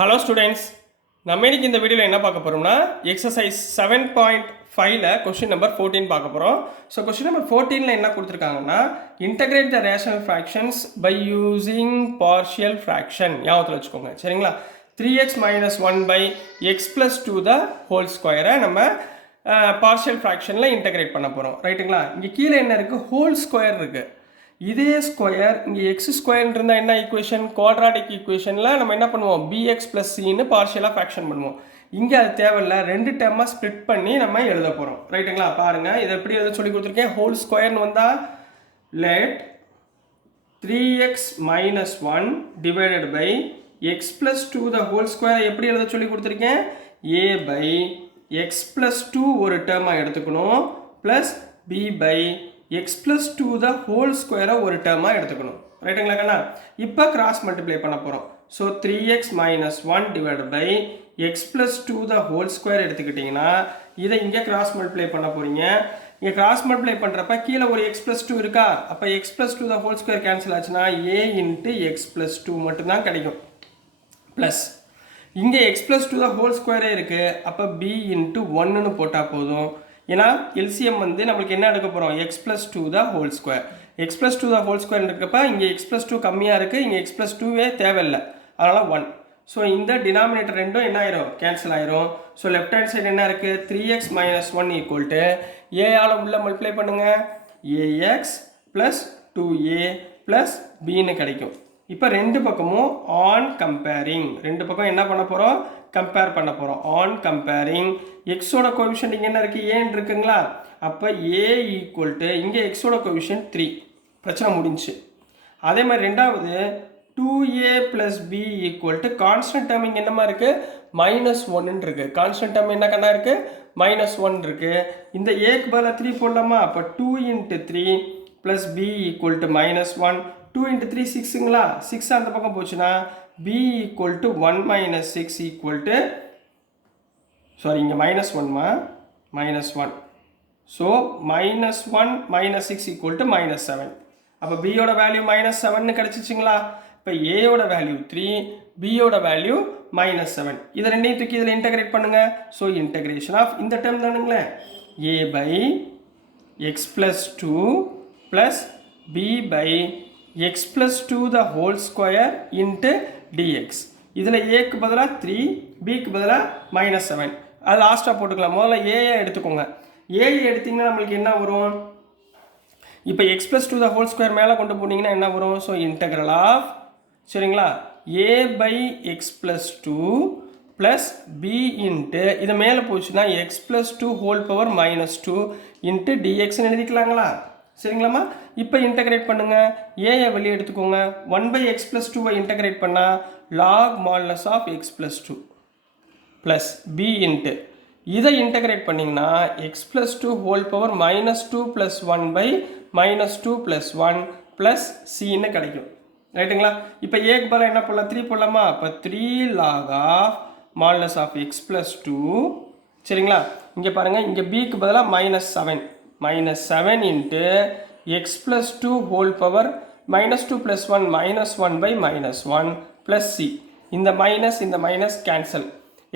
Hello students, நம்ம இன்னைக்கு இந்த வீடியோவில் என்ன பார்க்க போகிறோம்னா எக்ஸசைஸ் 7.5ல கொஸ்டின் நம்பர் 14 பார்க்க போகிறோம். ஸோ கொஸ்டின் நம்பர் 14ல் என்ன கொடுத்துருக்காங்கன்னா integrate the rational fractions by using partial fraction ஞாபகத்தில் வச்சுக்கோங்க. சரிங்களா? 3x minus 1 by x plus 2 the whole square நம்ம பார்ஷியல் ஃப்ராக்ஷனில் இன்டகிரேட் பண்ண போகிறோம். ரைட்டுங்களா? இங்கே கீழே என்ன இருக்குது? ஹோல் ஸ்கொயர் இருக்குது. இதே ஸ்கொயர் இங்கே எக்ஸ் ஸ்கொயர் இருந்தால் என்ன ஈக்குவேஷன்? குவாட்ராட்டிக் ஈக்குவேஷனில் நம்ம என்ன பண்ணுவோம்? பிஎக்ஸ் ப்ளஸ் சின்னு பார்ஷியலாக ஃப்ராக்ஷன் பண்ணுவோம். இங்கே அது தேவையில்லை, ரெண்டு டேர்மாக ஸ்ப்ளிட் பண்ணி நம்ம எழுத போகிறோம். ரைட்டுங்களா? பாருங்கள், இதை எப்படி எழுத சொல்லி கொடுத்துருக்கேன். ஹோல் ஸ்கொயர்னு வந்தால் let 3x minus 1 divided by x plus 2 the whole square எப்படி எழுத சொல்லி கொடுத்துருக்கேன். a by x plus 2 ஒரு டேர்மாக எடுத்துக்கணும், plus b by x plus 2 the whole square ஒரு டேர்மாக எடுத்துக்கணும். ரைட்டுங்களா கண்ணா? இப்போ கிராஸ் மல்டிப்ளை பண்ண போகிறோம். So 3x minus 1 divided by x plus 2 the whole square எடுத்துக்கிட்டிங்கன்னா இதை இங்கே கிராஸ் மல்டிப்ளை பண்ண போகிறீங்க. இங்கே கிராஸ் மல்டிப்ளை பண்ணுறப்ப கீழே ஒரு x plus 2 இருக்கா? அப்போ x plus 2 the whole square cancel ஆச்சுன்னா a into x plus 2 மட்டும்தான் கிடைக்கும். ப்ளஸ் இங்கே x plus 2 the whole square இருக்குது. அப்போ b into 1ன்னு போட்டால் போதும். ஏன்னா எல்சிஎம் வந்து நம்மளுக்கு என்ன எடுக்க போகிறோம்? x plus 2 the whole square. x plus 2 the whole square இருக்கப்ப இங்கே x plus 2 கம்மியாக இருக்குது, இங்கே x plus 2வே தேவையில்லை, அதனால் 1. ஸோ இந்த டினாமினேட்டர் ரெண்டும் என்ன ஆயிரும்? கேன்சல் ஆயிரும். ஸோ லெஃப்ட் ஹேண்ட் சைடு என்ன இருக்குது? 3x minus 1 ஈக்குவல் டு ஏஆல் உள்ள மல்டிப்ளை பண்ணுங்கள், ax plus 2a plus bன்னு கிடைக்கும். இப்போ ரெண்டு பக்கமும் ஆன் கம்பேரிங், ரெண்டு பக்கம் என்ன பண்ண போகிறோம்? கம்பேர் பண்ண போகிறோம். ஆன் கம்பேரிங் எக்ஸோட கோஎஃபிஷியன்ட் இங்கே என்ன இருக்குது? ஏன்னு இருக்குங்களா? அப்போ ஏ ஈக்குவல் டு இங்கே எக்ஸோட கோஎஃபிஷியன்ட் 3, பிரச்சனை முடிஞ்சு. அதே மாதிரி ரெண்டாவது 2a plus b equal to constant term இங்கே என்னமா இருக்குது? -1 இருக்குது. கான்ஸ்டன்ட் டேர்ம் என்ன கண்ணா இருக்குது? -1 இருக்குது. இந்த ஏக்கு பதிலாக 3 போடலாமா? அப்போ 2 into 3 plus b equal to -1. 2 into 3 6ங்களா? 6 அந்த பக்கம் போச்சுன்னா b equal to 1 minus 6 equal to, sorry இங்கே -1மா, -1. So -1 minus 6 equal to -7. அப்போ b யோட வேல்யூ -7ன்னு கிடச்சிச்சிங்களா? இப்போ a யோட வேல்யூ 3, b யோட வேல்யூ -7. இதை ரெண்டையும் தூக்கி இதில் இன்டகிரேட் பண்ணுங்க. ஸோ இன்டகிரேஷன் ஆஃப் இந்த term தானுங்களே, a by x plus 2 plus b by x plus 2 the whole square into dx. இதில் ஏக்கு பதிலாக 3, பிக்கு பதிலாக -7. அது லாஸ்ட்டாக போட்டுக்கலாம். முதல்ல ஏயை எடுத்துக்கோங்க. ஏயை எடுத்திங்கன்னா நம்மளுக்கு என்ன வரும்? இப்போ x plus 2 the whole square மேலே கொண்டு போனீங்கன்னா என்ன வரும்? ஸோ இன்டகிரல் ஆஃப், சரிங்களா, a by x plus 2 plus b into இதை மேலே போச்சுன்னா x plus 2 whole power -2 into dxன்னு எழுதிக்கலாங்களா? சரிங்களாம்மா? இப்போ இன்டகிரேட் பண்ணுங்க. ஏயை வெளியே எடுத்துக்கோங்க. 1 by x plus 2 இன்டகிரேட் பண்ணால் log modulus of x plus 2 plus b into இதை இன்டகிரேட் பண்ணிங்கன்னா x plus 2 whole power -2 plus 1 by -2 plus 1 plus cன்னு கிடைக்கும். ரைட்டுங்களா? இப்போ ஏக்கு பதிலாக என்ன போடலாம்? 3 போடலாமா? அப்போ 3 log of modulus of x plus 2, சரிங்களா? இங்கே பாருங்கள், இங்கே பிக்கு பதிலாக -7 into x plus 2 whole power -2 plus 1 -1 by -1 plus c. இந்த minus cancel.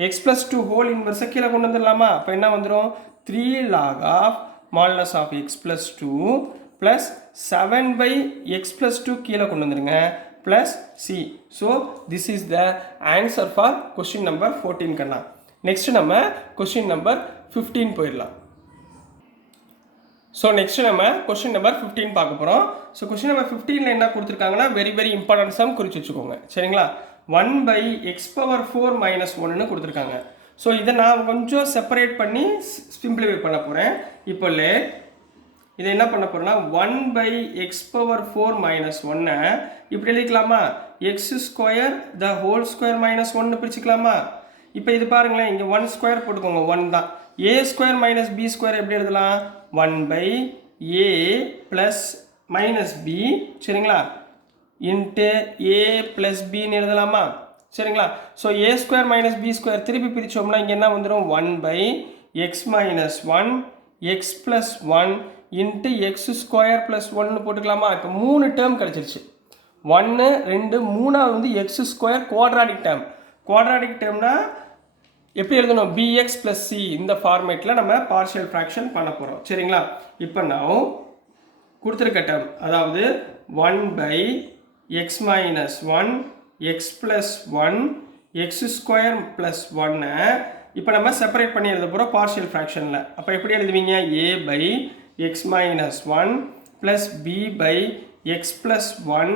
x plus 2 whole inverse கீழே கொண்டு வந்துடலாமா? அப்போ என்ன வந்துடும்? 3 log of modulus of x plus 2 plus 7 by x plus 2 கீழே கொண்டு வந்துடுங்க plus c. So this is the answer for question number 14 கண்ணா. நெக்ஸ்ட் நம்ம question number 15 போயிடலாம். ஸோ நெக்ஸ்ட் நம்ம கொஸ்டின் நம்பர் 15 பார்க்க போகிறோம். ஸோ கொஸ்டின் நம்பர் 15ல் என்ன கொடுத்துருக்காங்கன்னா வெரி இம்பார்ட்டன்ட் சம் குறித்து வச்சுக்கோங்க. சரிங்களா? 1 by x power 4 minus 1ன்னு கொடுத்துருக்காங்க. ஸோ இதை நான் கொஞ்சம் செப்பரேட் பண்ணி சிம்பிளிஃபை பண்ண போகிறேன். இப்போ இதை என்ன பண்ண போகிறேன்னா 1 by x power 4 minus 1 இப்படி எழுதிக்கலாமா? x square the whole square minus 1 பிரிச்சுக்கலாமா? இப்போ இது பாருங்களேன், இங்கே 1 ஸ்கொயர் போட்டுக்கோங்க, 1 தான். a square minus b square எப்படி எழுதலாம்? 1 by a plus minus b, சரிங்களா, இன்ட்டு a plus bன்னு எழுதலாமா? சரிங்களா? So a square minus b square திருப்பி பிரித்தோம்னா இங்கே என்ன வந்துடும்? 1 by x minus 1 x plus 1 into x square plus 1ன்னு போட்டுக்கலாமா? இப்போ 3 டேர்ம் கிடச்சிருச்சு. 1 2 3 வந்து x square quadratic term. Quadratic டேர்ம்னா எப்படி எழுதணும், bx plus c இந்த ஃபார்மேட்டில் நம்ம பார்ஷியல் ஃப்ராக்ஷன் பண்ண போகிறோம். சரிங்களா? இப்போ நான் கொடுத்துருக்க டேர்ம், அதாவது 1 by x minus 1 x plus 1 x square plus 1 இப்போ நம்ம செப்பரேட் பண்ணி எழுத போகிறோம் பார்ஷியல் ஃப்ராக்ஷனில். அப்போ எப்படி எழுதுவீங்க, a by x minus 1 plus b by x plus 1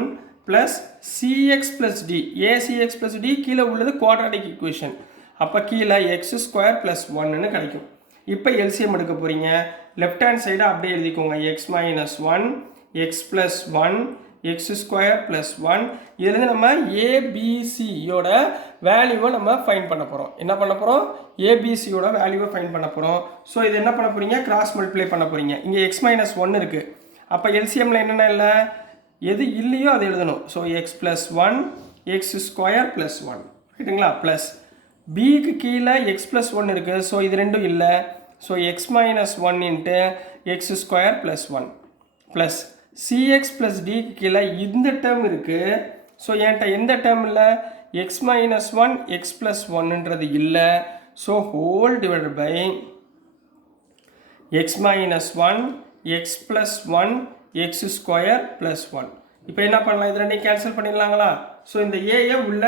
plus cx plus d. acx plus d கீழே உள்ளது குவாட்ராட்டிக் ஈக்குவேஷன். அப்போ கீழே எக்ஸ் ஸ்கொயர் ப்ளஸ் ஒன்னு கிடைக்கும். இப்போ எல்சிஎம் எடுக்க போகிறீங்க. லெஃப்ட் ஹேண்ட் சைடு அப்படியே எழுதிக்கோங்க, X minus one x plus one x square plus one. இதுலேருந்து நம்ம ஏபிசியோட வேல்யூவை நம்ம ஃபைன் பண்ண போகிறோம். என்ன பண்ண போகிறோம், ஏபிசியோட வேல்யூவை ஃபைன் பண்ண போகிறோம். ஸோ இது என்ன பண்ண போகிறீங்க, கிராஸ் மல்டிப்ளை பண்ண போகிறீங்க. இங்கே எக்ஸ் மைனஸ் ஒன் இருக்குது. அப்போ எல்சிஎம்மில் என்னென்ன இல்லை, எது இல்லையோ அது எழுதணும். So X plus one x square plus one ரைட்டுங்களா, ப்ளஸ் பிக்கு கீழே எக்ஸ் ப்ளஸ் ஒன் இருக்குது. ஸோ இது ரெண்டும் இல்லை. So X minus one into X square plus one plus CX plus டிக்கு கீழே இந்த டேர்ம் இருக்குது. ஸோ என்கிட்ட எந்த டேர்ம் இல்லை, x minus one x plus ஒன்னுன்றது இல்லை. So whole divided by x minus one x plus one x square plus one. இப்போ என்ன பண்ணலாம், இது ரெண்டையும் கேன்சல் பண்ணிடலாங்களா. ஸோ இந்த ஏயை உள்ள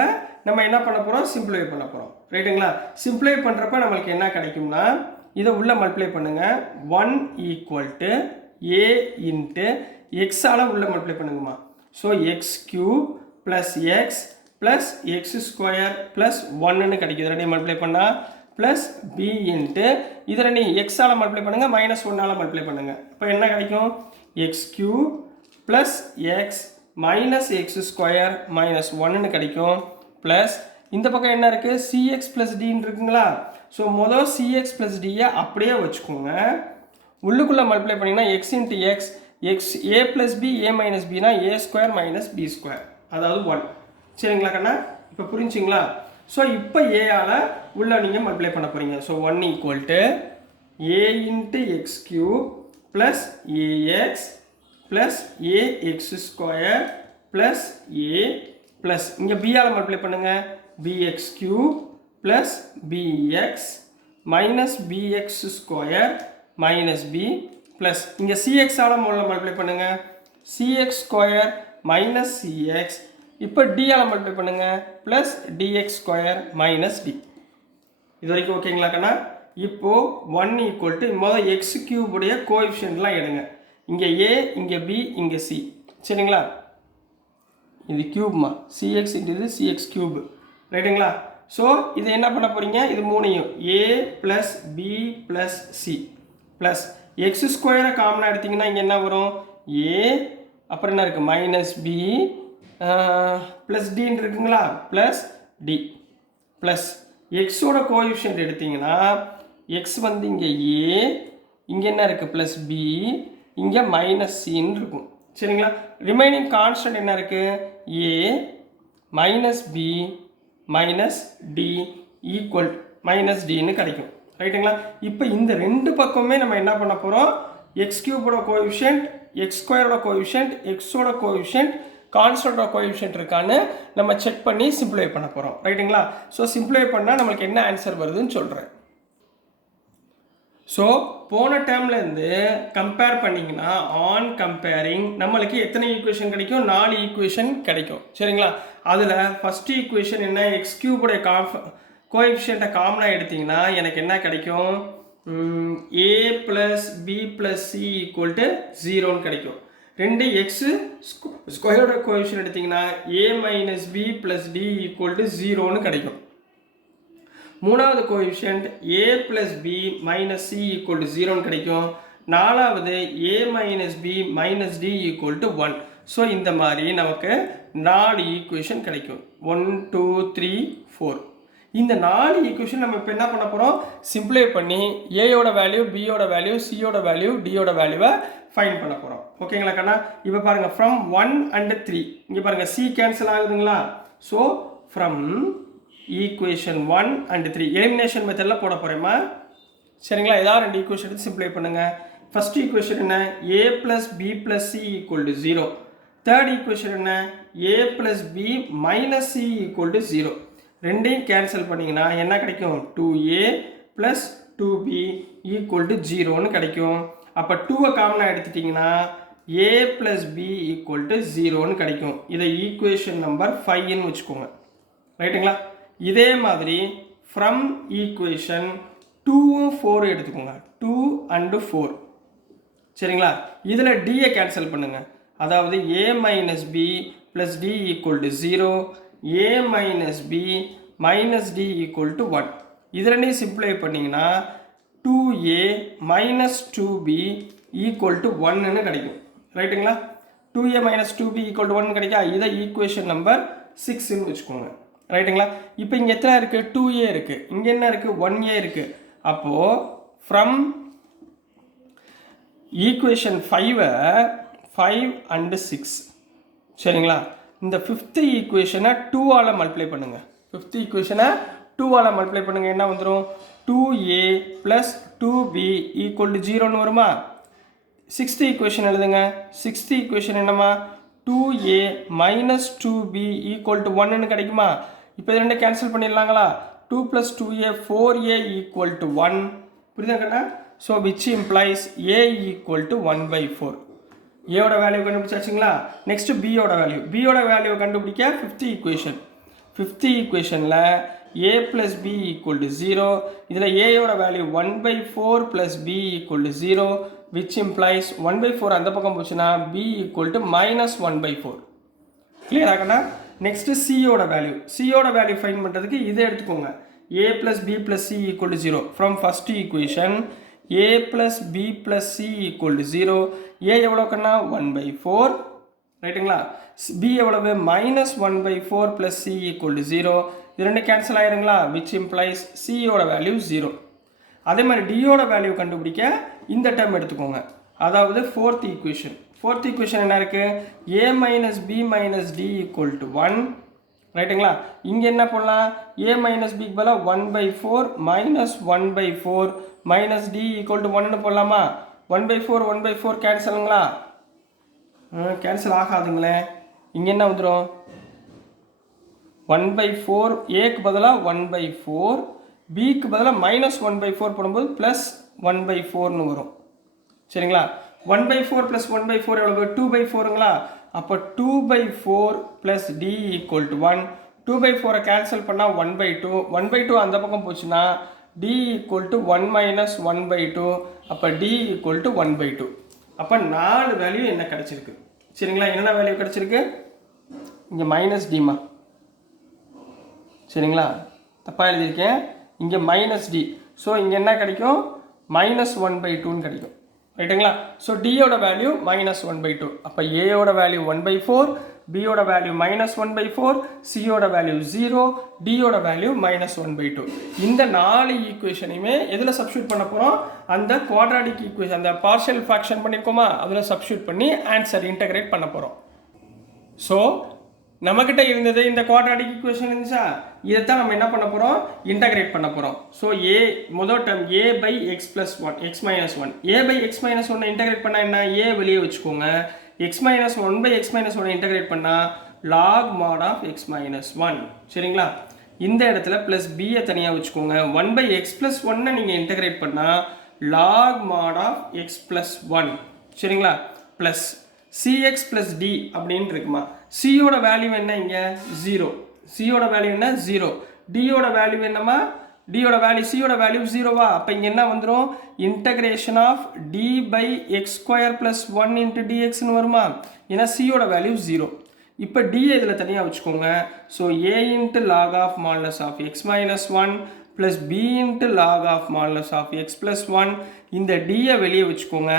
நம்ம என்ன பண்ண போகிறோம், சிம்பிளிஃபை பண்ண போகிறோம் ரைட்டுங்களா. சிம்பிளிஃபை பண்ணுறப்ப நம்மளுக்கு என்ன கிடைக்கும்னா, இதை உள்ள மல்டிப்ளை பண்ணுங்கள். 1 ஈக்குவல் டு ஏ இன்ட்டு எக்ஸால் உள்ள மல்டிப்ளை பண்ணுங்கம்மா. So x cube plus x plus x square plus ஒன்னு கிடைக்குது. ரெண்டையும் மல்டிப்ளை பண்ணால் ப்ளஸ் பி இன்ட்டு இதை ரெண்டையும் எக்ஸால் மல்டிப்ளை பண்ணுங்கள், மைனஸ் ஒன்னால் மல்டிப்ளை பண்ணுங்கள். இப்போ என்ன கிடைக்கும், X cube plus X minus X square minus ஒன்னு கிடைக்கும். ப்ளஸ் இந்த பக்கம் என்ன இருக்குது, சிஎக்ஸ் ப்ளஸ் டின்னு இருக்குங்களா. ஸோ மொதல் சிஎக்ஸ் ப்ளஸ் டியை அப்படியே வச்சுக்கோங்க. உள்ளுக்குள்ளே மல்டிப்ளை பண்ணிங்கன்னா X into X X A plus B A minus Bina A square minus B square, அதாவது 1. சரிங்களா கண்ணா, இப்போ புரிஞ்சுங்களா. ஸோ இப்போ ஏஆல் உள்ள நீங்கள் மல்டிப்ளை பண்ண போகிறீங்க. So 1 equal to a into x cube plus a x plus a x square plus a plus இங்கே பிஆல் மல்டிப்ளை பண்ணுங்கள், b x cube plus b x minus b x square minus b plus இங்கே சிஎக்ஸால் முதல்ல மல்டிப்ளை பண்ணுங்கள், சிஎக்ஸ் ஸ்கொயர் மைனஸ் சிஎக்ஸ். இப்போ டிஆல் multiply பண்ணுங்கள், plus d x square minus d. இது வரைக்கும் ஓகேங்களா கண்ணா. இப்போது 1 ஈக்குவல் டு முதல் எக்ஸ் கியூபுடைய கோஎஃபிஷியன்ட்லாம் எடுங்க. இங்கே ஏ இங்கே பி இங்கே சி. சரிங்களா, இது கியூப்மா, சிஎக்ஸ் இது சிஎக்ஸ் கியூப் ரைட்டுங்களா. ஸோ இது என்ன பண்ண போகிறீங்க, இது மூணையும் a plus b plus c plus x ஸ்கொயரை காமனாக எடுத்திங்கன்னா இங்கே என்ன வரும், ஏ அப்புறம் என்ன இருக்குது மைனஸ் பி ப்ளஸ் டின்னு இருக்குங்களா, ப்ளஸ் டி ப்ளஸ் எக்ஸோட கோஎஃபிஷியன்ட் எடுத்திங்கன்னா எக்ஸ் வந்து இங்கே ஏ இங்கே என்ன இருக்குது ப்ளஸ் பி இங்கே மைனஸ் சின்னு இருக்கும். சரிங்களா, ரிமைனிங் கான்ஸ்டன்ட் என்ன இருக்குது, a minus b minus d equal minus டின்னு கிடைக்கும் ரைட்டுங்களா. இப்போ இந்த ரெண்டு பக்கமே நம்ம என்ன பண்ண போகிறோம், எக்ஸ் கியூபோட கோஎஃபிஷியன்ட் எக்ஸ் ஸ்கொயரோட கோஎஃபிஷியன்ட் எக்ஸோட கோஎஃபிஷியன்ட் கான்ஸ்டன்டோட கோஎஃபிஷியன்ட் இருக்கான்னு நம்ம செக் பண்ணி சிம்பிளிஃபை பண்ண போகிறோம் ரைட்டுங்களா. ஸோ சிம்பிளிஃபை பண்ணால் நம்மளுக்கு என்ன ஆன்சர் வருதுன்னு சொல்கிறேன். ஸோ போன டேர்ம்லேருந்து கம்பேர் பண்ணிங்கன்னா ஆன் கம்பேரிங் நம்மளுக்கு எத்தனை ஈக்குவேஷன் கிடைக்கும், 4 ஈக்குவேஷன் கிடைக்கும். சரிங்களா, அதில் ஃபஸ்ட்டு ஈக்குவேஷன் என்ன, எக்ஸ் கியூபுடைய கோஎஃபிஷியண்ட்டை காமனாக எடுத்திங்கன்னா எனக்கு என்ன கிடைக்கும், a plus b plus c equal to 0ன்னு கிடைக்கும். ரெண்டு எக்ஸு ஸ்கொயரோட கோஎஃபிஷியன்ட் எடுத்திங்கன்னா a minus b plus d equal to 0ன்னு கிடைக்கும். மூணாவது coefficient a plus b minus c equal to 0ன்னு கிடைக்கும். நாலாவது a minus b minus d equal to 1. So இந்த மாதிரி நமக்கு 4 ஈக்குவேஷன் கிடைக்கும். 1 2 3 4. இந்த 4 ஈக்குவேஷன் நம்ம இப்போ என்ன பண்ண போகிறோம், சிம்பிளை பண்ணி ஏயோட வேல்யூ பியோட வேல்யூ சியோட வேல்யூ டியோட வேல்யூவை ஃபைன் பண்ண போகிறோம். ஓகேங்களா கண்ணா. இப்போ பாருங்கள், ஃப்ரம் 1 and 3 இங்கே பாருங்கள் சி கேன்சல் ஆகுதுங்களா. So from equation 1 and 3 elimination மெத்தடில் போட போகிறேம்மா. சரிங்களா, ஏதாவது 2 ஈக்குவேஷன் எடுத்து சிம்பிளை பண்ணுங்கள். ஃபஸ்ட் ஈக்குவேஷன் என்ன, a plus b plus c equal to 0. Third equation என்ன, a plus b minus c equal to 0. ரெண்டையும் கேன்சல் பண்ணிங்கன்னா என்ன கிடைக்கும் 2a plus 2b equal to 0ன்னு கிடைக்கும். அப்போ 2வை காமனாக எடுத்துட்டிங்கன்னா a plus b equal to 0ன்னு கிடைக்கும். இதை ஈக்குவேஷன் நம்பர் 5ன்னு வச்சுக்கோங்க. ரைட்டுங்களா? இதே மாதிரி ஃப்ரம் ஈக்குவேஷன் 2வும் 4 எடுத்துக்கோங்க. 2 and 4. சரிங்களா? இதில் டியை கேன்சல் பண்ணுங்க. அதாவது a minus b plus d equal to 0, a minus b minus d equal to 1. இதில் சிம்பிளை பண்ணிங்கன்னா 2a minus 2b equal to 1ன்னு கிடைக்கும். ரைட்டுங்களா? 2a minus 2b equal to 1 கிடைக்கா? இதை ஈக்குவேஷன் நம்பர் 6ன்னு வச்சுக்கோங்க. ரைட்டுங்களா? இப்போ இங்கே எத்தனை இருக்குது? 2a இருக்குது. இங்கே என்ன இருக்குது? 1a இருக்குது. அப்போது ஃப்ரம் ஈக்குவேஷன் 5 and 6. சரிங்களா? இந்த 5th ஈக்குவேஷனை 2ஆல் மல்டிப்ளை பண்ணுங்கள். 5th ஈக்குவேஷனை 2ஆல் மல்டிப்ளை பண்ணுங்கள். என்ன வந்துடும்? 2a plus 2b equal to 0ன்னு வருமா? 6th ஈக்குவேஷன் எழுதுங்க. 6th ஈக்குவேஷன் என்னம்மா? 2a minus 2b equal to 1ன்னு கிடைக்குமா? இப்போ இது ரெண்டு கேன்சல் பண்ணிடலாங்களா? 2 plus 2a 4a equal to 1. புரியுதா கண்ணா? So which implies a equal to 1/4. ஏயோட வேல்யூ கண்டுபிடிச்சாச்சுங்களா? நெக்ஸ்ட் பியோட வேல்யூ. பியோட வேல்யூ கண்டுபிடிக்க 5th ஈக்குவேஷன். 5th ஈக்குவேஷனில் a plus b equal to 0. இதில் ஏயோட value 1/4 plus b equal to 0, which implies 1/4 அந்த பக்கம் போச்சுன்னா b equal to minus 1/4. Clear ஆகண்ணா? நெக்ஸ்ட் சியோட வேல்யூ. சியோட வேல்யூ ஃபைன் பண்ணுறதுக்கு இதை எடுத்துக்கோங்க. a plus b plus c equal to 0. From first equation a plus b plus c equal to 0. a எவ்வளோக்குன்னா 1/4. ரைட்டுங்களா? b எவ்வளவு? Minus 1/4 plus c equal to 0. இது ரெண்டு கேன்சல் ஆயிருங்களா? விச் இம்ப்ளைஸ் சியோட வேல்யூ 0. அதே மாதிரி டியோட வேல்யூ கண்டுபிடிக்க இந்த டேர்ம் எடுத்துக்கோங்க. அதாவது 4th ஈக்குவேஷன். 4th ஈக்குவேஷன் என்ன இருக்குது? a minus b minus d equal to 1. ரைட்டுங்களா? இங்கே என்ன பண்ணலாம்? a மைனஸ் பிக்கு பதிலாக 1/4 minus 1/4 minus d equal to 1ன்னு போடலாமா? 1/4 1/4 கேன்சலுங்களா? கேன்சல் ஆகாதுங்களே. இங்கே என்ன வந்துடும்? 1/4 ஏக்கு பதிலாக 1/4, பிக்கு பதிலாக மைனஸ் 1/4 போடும்போது ப்ளஸ் 1/4ன்னு வரும். சரிங்களா? 1/4 ப்ளஸ் 1/4 எவ்வளவு? 2/4ங்களா? அப்போ 2/4 plus d equal to 1. 2/4 cancel பண்ணால் 1/2. 1/2 அந்த பக்கம் போச்சுன்னா d ஈக்குவல் டு 1 மைனஸ் 1/2. அப்போ d ஈக்குவல் டு 1/2. அப்போ 4 வேல்யூ என்ன கிடச்சிருக்கு? சரிங்களா? என்னென்ன வேல்யூ கிடச்சிருக்கு? இங்கே மைனஸ் டிமா. சரிங்களா? தப்பாக எழுதியிருக்கேன். இங்கே மைனஸ் டி. ஸோ இங்கே என்ன கிடைக்கும்? மைனஸ் 1/2ன்னு கிடைக்கும். ரைட்டுங்களா? ஸோ டியோட வேல்யூ மைனஸ் 1/2. அப்போ ஏயோட வேல்யூ 1/4, பியோட வேல்யூ மைனஸ் 1/4, சியோட வேல்யூ 0, டியோட வேல்யூ மைனஸ் 1/2. இந்த 4 ஈக்குவேஷனையுமே எதில் சப்ஸ்டியூட் பண்ண போகிறோம்? அந்த குவாட்ராட்டிக் ஈக்குவேஷன், அந்த பார்ஷியல் ஃப்ராக்ஷன் பண்ணியிருக்கோமா, அதில் சப்ஸ்டியூட் பண்ணி ஆன்சர் இன்டகிரேட் பண்ண போகிறோம். ஸோ நம்மக்கிட்ட இருந்தது இந்த குவாட்ராட்டிக் ஈக்குவேஷன் இருந்துச்சா, இதைத்தான் நம்ம என்ன பண்ண போகிறோம்? இன்டகிரேட் பண்ண போகிறோம். ஸோ ஏ முதல் term a by x plus 1 x minus 1, a by x minus 1 integrate பண்ணால் என்ன? a வெளியே வச்சுக்கோங்க. X minus 1 by x minus 1 integrate பண்ணால் log mod of x minus 1. சரிங்களா? இந்த இடத்துல ப்ளஸ் பியை தனியாக வச்சுக்கோங்க. 1 பை எக்ஸ் ப்ளஸ் 1 நீங்கள் இன்டகிரேட் பண்ணால் log mod of x plus 1. சரிங்களா? ப்ளஸ் cx plus d அப்படின்னு இருக்குமா? cயோட வேல்யூ என்ன? இங்கே 0. cயோட வேல்யூ என்ன? 0. dயோட வேல்யூ என்னமா? dயோட வேல்யூ cயோட வேல்யூ 0வா? அப்போ இங்கே என்ன வந்துடும்? Integration of d by x square plus 1 into dxன்னு வருமா? ஏன்னா cயோட வேல்யூ 0. இப்போ d இதில் தனியாக வச்சுக்கோங்க. So a into log of modulus of x minus 1 plus b into log of modulus of x plus 1. இந்த dயை வெளியே வச்சுக்கோங்க.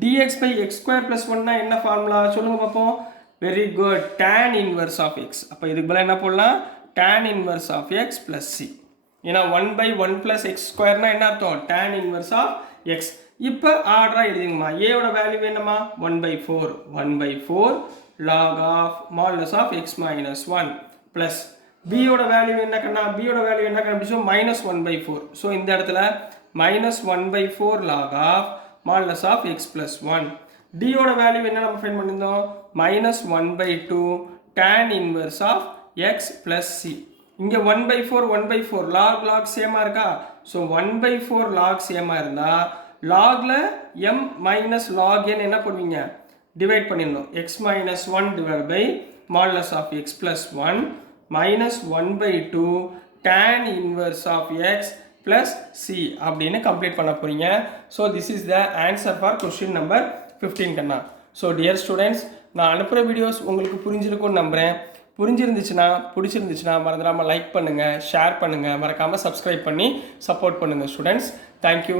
dx by x square plus 1 என்ன ஃபார்முலா சொல்லுங்க பார்ப்போம். Very good, tan inverse of x. அப்போ இதுக்கு பதிலாக என்ன போடலாம்? tan inverse of x plus c. ஏன்னா 1 by 1 plus x square என்ன அர்த்தம்? tan inverse of x. இப்போ ஆர்டராக எழுதிங்கம்மா. ஏயோட வேல்யூ என்னம்மா? 1/4. 1/4 log of modulus of x minus 1 plus பியோட வேல்யூ என்ன கண்ணா? பியோட வேல்யூ என்ன கண்டுபிடிச்சோம்? மைனஸ் 1/4. ஸோ இந்த இடத்துல minus 1/4 log of modulus of x plus 1. d ஓட வேல்யூ என்ன நம்ம ஃபைண்ட் பண்ணியிருந்தோம்? Minus 1/2 tan inverse of x plus c. இங்கே 1/4 லாக் சேமாக இருக்கா. ஸோ 1/4 லாக் சேமாக இருந்தால் லாகில் m மைனஸ் லாக் n என்ன பண்ணுவீங்க, டிவைட் பண்ணிடணும். X minus 1 divide by modulus of x plus 1 minus 1/2 tan inverse of x plus c அப்படின்னு கம்ப்ளீட் பண்ண போகிறீங்க. So this is the answer for question number 15 கண்ணா. ஸோ டியர் ஸ்டூடெண்ட்ஸ், நான் அனுப்புகிற videos உங்களுக்கு புரிஞ்சிருக்கும்னு நம்புகிறேன். பிடிச்சிருந்துச்சுன்னா மறந்துடாமல் லைக் பண்ணுங்கள், ஷேர் பண்ணுங்கள், மறக்காமல் சப்ஸ்கிரைப் பண்ணி சப்போர்ட் பண்ணுங்கள் ஸ்டூடெண்ட்ஸ். தேங்க்யூ.